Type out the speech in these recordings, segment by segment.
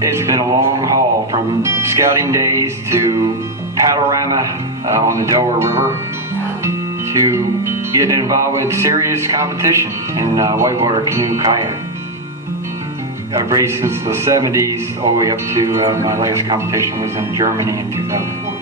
It's been a long haul from scouting days to paddle-rama on the Delaware River to getting involved with serious competition in whitewater canoe kayak. I've raced since the 70s all the way up to my last competition was in Germany in 2004.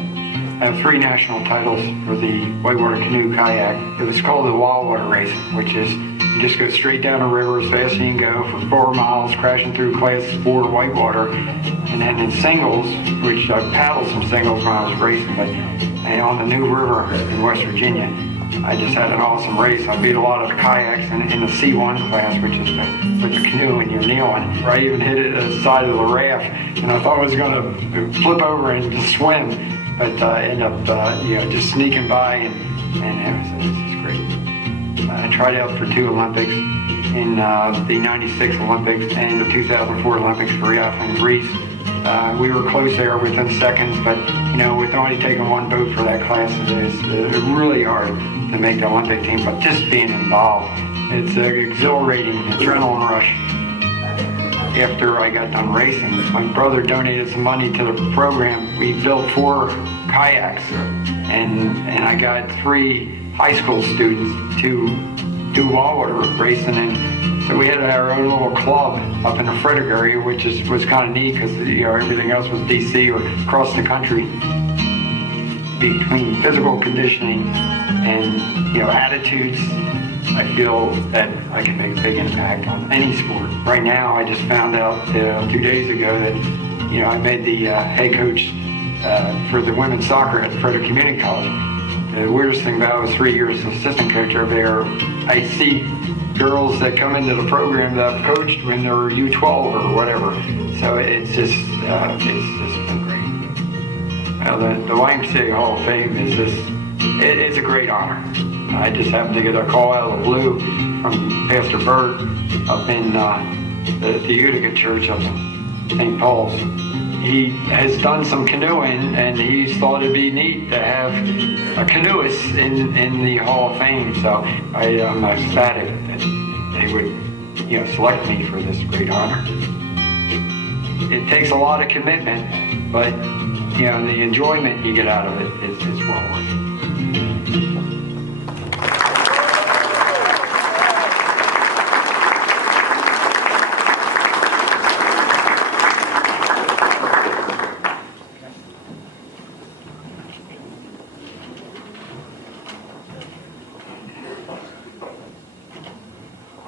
I have 3 national titles for the whitewater canoe kayak. It was called the wildwater race, which is you just go straight down a river as fast as you can go for 4 miles, crashing through class 4 whitewater. And then in singles, which I paddled some singles when I was racing, but on the New River in West Virginia, I just had an awesome race. I beat a lot of the kayaks in the C1 class, which is with the canoe and you're kneeling. I even hit it at the side of the raft, and I thought I was going to flip over and just swim, but I ended up just sneaking by, and it was just great. I tried out for 2 Olympics, in the 96 Olympics and the 2004 Olympics for triathlon in Greece. We were close there within seconds, but with only taking 1 boat for that class, it's really hard to make the Olympic team, but just being involved, it's an exhilarating adrenaline rush. After I got done racing, my brother donated some money to the program. We built 4 kayaks, and I got 3 high school students to do wildwater racing, and so we had our own little club up in the Frederick area, which was kind of neat because everything else was DC or across the country. Between physical conditioning and attitudes, I feel that I can make a big impact on any sport. Right now, I just found out 2 days ago that I made the head coach for the women's soccer at Frederick Community College. The weirdest thing about it was 3 years as assistant coach over there. I see girls that come into the program that I've coached when they were U12 or whatever. So it's just been great. Well, the YMCA Hall of Fame is it's a great honor. I just happened to get a call out of the blue from Pastor Bert up in the Utica Church up in St. Paul's. He has done some canoeing, and he's thought it'd be neat to have a canoeist in the Hall of Fame. So I'm ecstatic that they would, select me for this great honor. It takes a lot of commitment, but the enjoyment you get out of it is well worth it.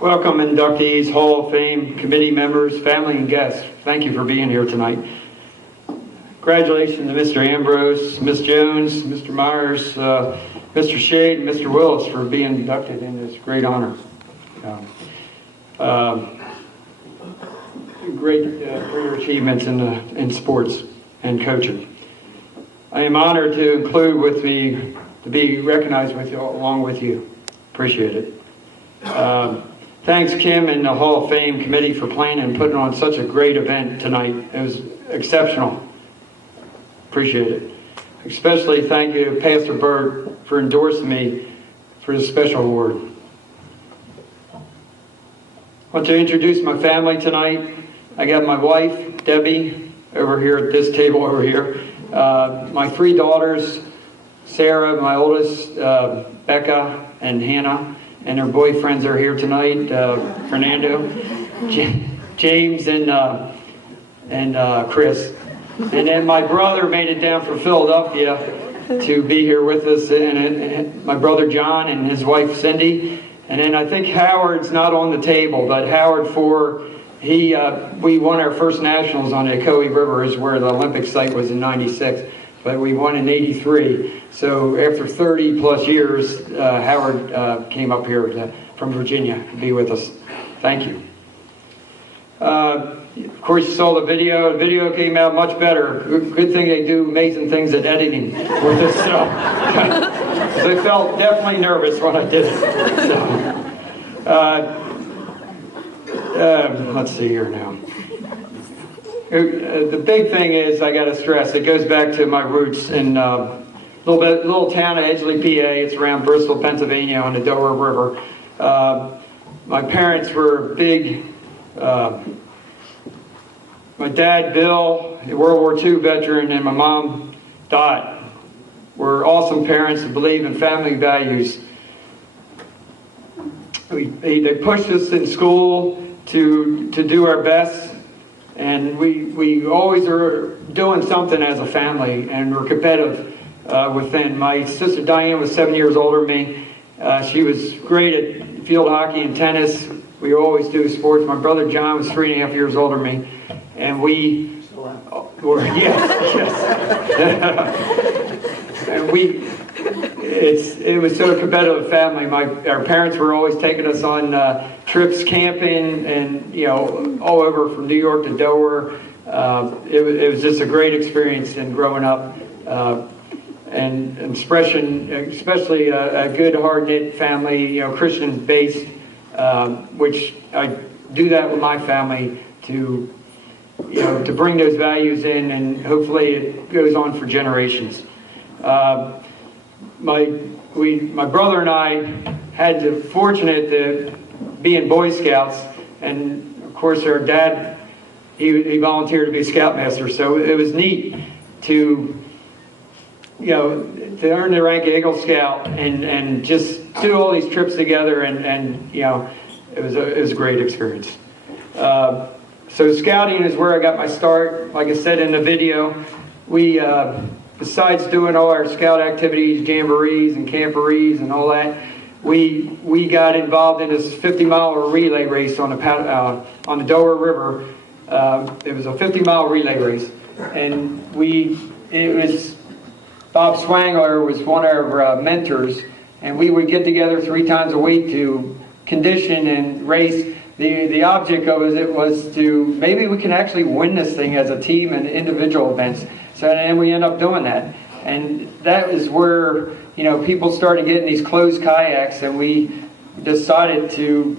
Welcome, inductees, Hall of Fame, committee members, family, and guests. Thank you for being here tonight. Congratulations to Mr. Ambrose, Ms. Jones, Mr. Myers, Mr. Shade, and Mr. Willis for being inducted in this great honor. Great career achievements in sports and coaching. I am honored to include with me, to be recognized with you, along with you. Appreciate it. Thanks, Kim and the Hall of Fame committee for planning and putting on such a great event tonight. It was exceptional. Appreciate it. Especially thank you, Pastor Bert, for endorsing me for this special award. I want to introduce my family tonight. I got my wife, Debbie, over here at this table over here. My 3 daughters, Sarah, my oldest, Becca, and Hannah. And their boyfriends are here tonight, Fernando, James, and Chris. And then my brother made it down from Philadelphia to be here with us, and my brother John and his wife Cindy. And then I think Howard's not on the table, but Howard we won our first nationals on the Ocoee River, is where the Olympic site was in '96. But we won in '83. So after 30 plus years, Howard came up here from Virginia to be with us. Thank you. Of course, you saw the video. The video came out much better. Good thing they do amazing things at editing with this stuff. I felt definitely nervous when I did it. So, let's see here now. The big thing is, I got to stress, it goes back to my roots in little town of Edgeley, PA. It's around Bristol, Pennsylvania, on the Delaware River. My parents were big. My dad, Bill, a World War II veteran, and my mom, Dot, were awesome parents that believe in family values. They pushed us in school to do our best, and we always are doing something as a family, and we're competitive within. My sister Diane was 7 years older than me. She was great at field hockey and tennis. We always do sports. My brother John was 3.5 years older than me, and we were, yes. And it was so competitive family. Our parents were always taking us on trips camping, and all over from New York to Delaware. It was just a great experience in growing up, and especially a good hard-knit family, Christian based, which I do that with my family to bring those values in, and hopefully it goes on for generations. My brother and I had the fortunate to be in Boy Scouts, and of course our dad, he volunteered to be a Scoutmaster, so it was neat to earn the rank of Eagle Scout and just do all these trips together, and it was a great experience. So scouting is where I got my start. Like I said in the video, we besides doing all our scout activities, jamborees and camporees and all that, we got involved in this 50-mile relay race on the Delaware River. It was a 50-mile relay race, and Bob Swangler was one of our mentors, and we would get together 3 times a week to condition and race. The object of it was to maybe we can actually win this thing as a team and individual events. So and we end up doing that, and that is where people started getting these closed kayaks, and we decided to.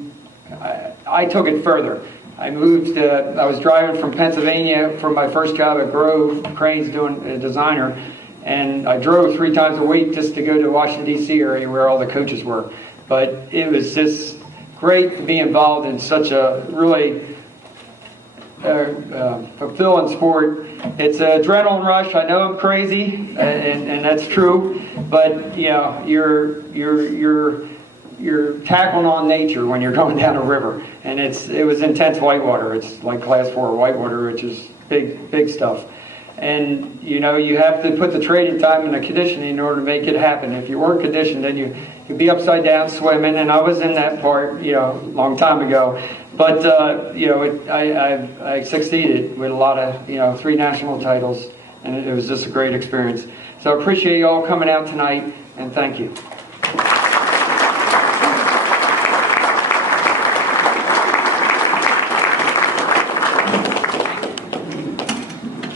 I took it further. I was driving from Pennsylvania for my first job at Grove Cranes, doing a designer, and I drove 3 times a week just to go to the Washington D.C. area where all the coaches were. But it was just great to be involved in such a really fulfilling sport. It's an adrenaline rush. I know I'm crazy, and that's true. But you're tackling on nature when you're going down a river, and it was intense whitewater. It's like class 4 whitewater, which is big stuff. And you have to put the training time and the conditioning in order to make it happen. If you weren't conditioned, then you'd be upside down swimming. And I was in that part, a long time ago. But I succeeded with a lot of 3 national titles, and it was just a great experience. So I appreciate you all coming out tonight, and thank you.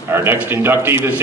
Our next inductee this